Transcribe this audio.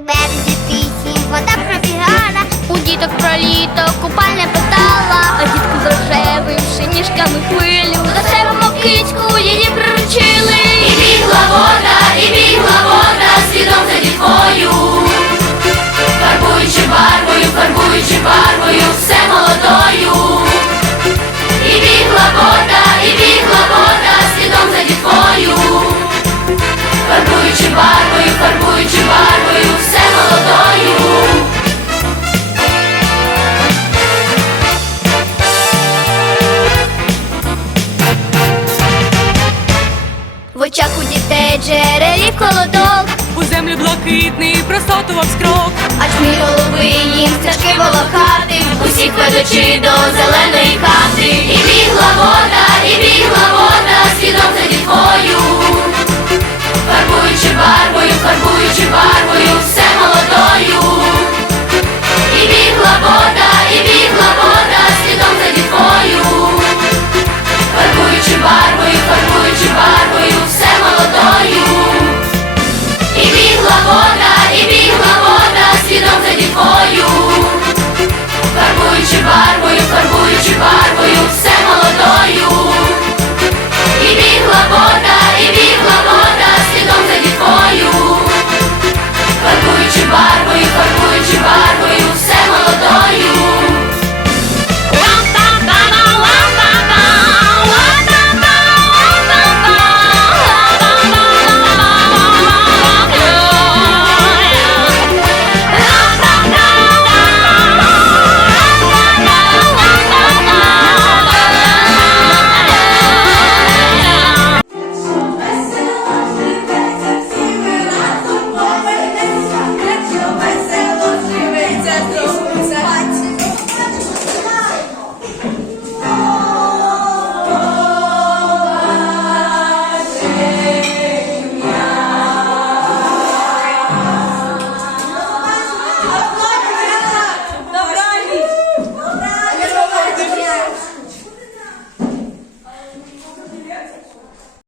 березі пісні, вода пробігала, у діток про літо купальне питала, а дітку за живим шинішками хвилю. джерелів колоток, у землю блакитний, простоту обскрок. Аж ми голови їм стяжки волохати, усіх ведучи до зеленої хати. І бігла вода, і бігла вода. Карбуючи барвою, карбуючи